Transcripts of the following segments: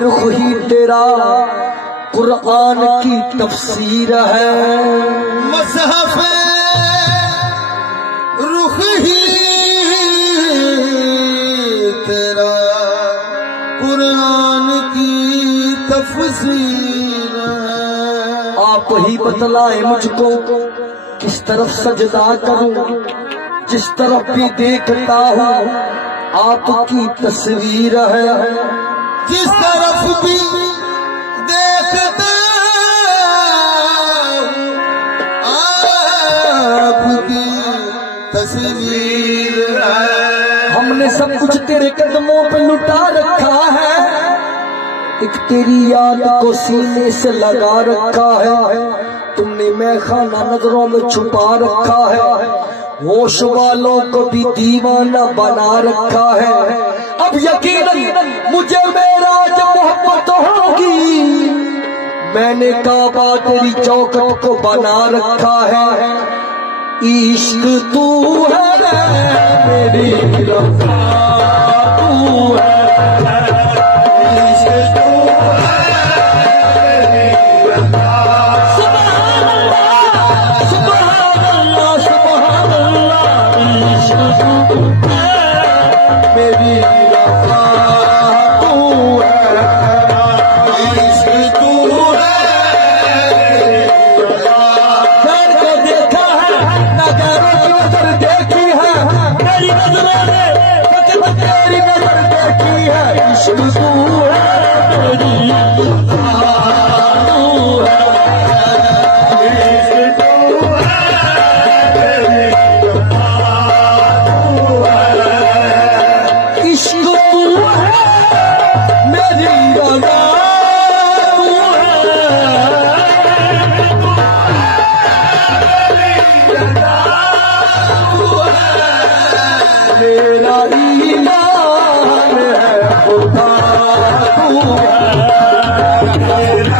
रुख ही तेरा कुरान की तफसीर है, मसहफ रुख ही तेरा कुरान की तफसीर है। आप ही बतलाए मुझको किस तरफ सजदा करूं, जिस तरफ भी देखता हूँ आपकी तस्वीर है। जिस तरफ भी देखता आपकी तस्वीर है। हमने सब कुछ तेरे कदमों पे लुटा रखा है, एक तेरी याद को सीने से लगा रखा है। तुमने मैखाना नजरों में छुपा रखा है, होश वालों को भी दीवाना बना रखा है। अब यकीनन मुझे मेरा जब मोहब्बत होगी, मैंने काबा तेरी चौखट को बना रखा है। इश्क तू है मेरी रफ़ा तू है, इश्क तू मेरी रफ़ा तू है, इश्क तू है। घर को देखा है नज़रों की नज़र देखी है, मेरी नज़रों ने फकत तेरी नज़र देखी है। इश्क तू है मेरी रफ़ा तू है, इश्क तू है मेरी इश्क तू है मेरी रज़ा तू है, मेरा ईमान है खुदा तू है, मेरा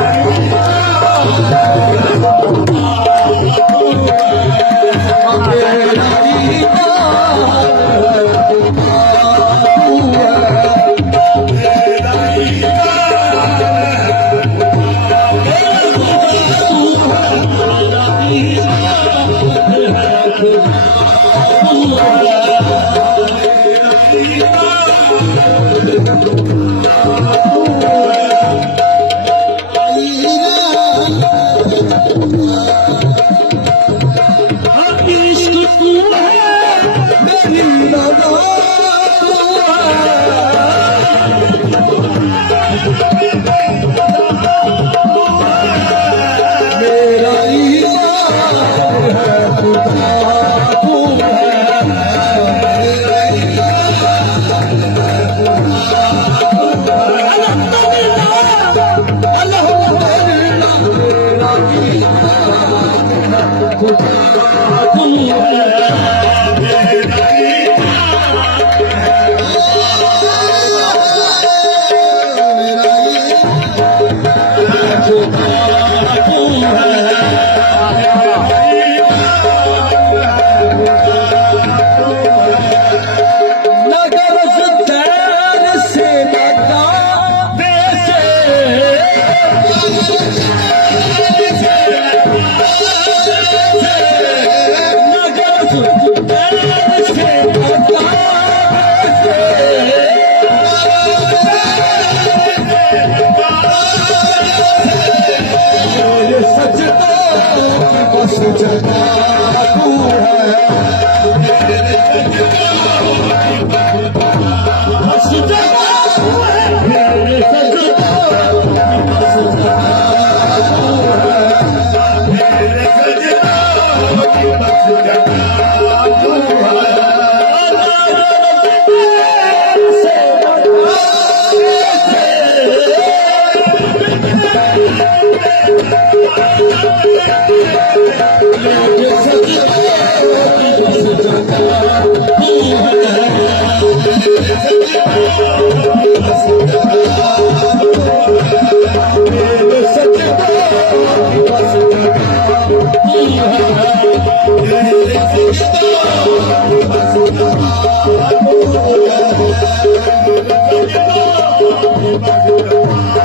Thank you.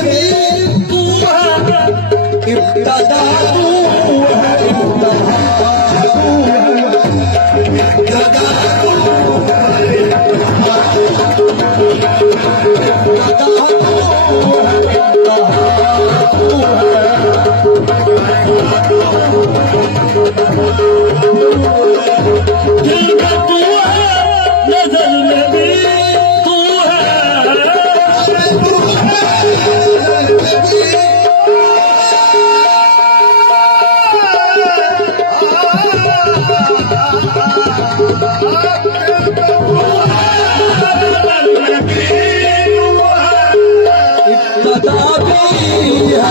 भी तू है, इब्तदा तू है, गदा दिल में तू है, नजर में भी तू है। इब्तदा भी है,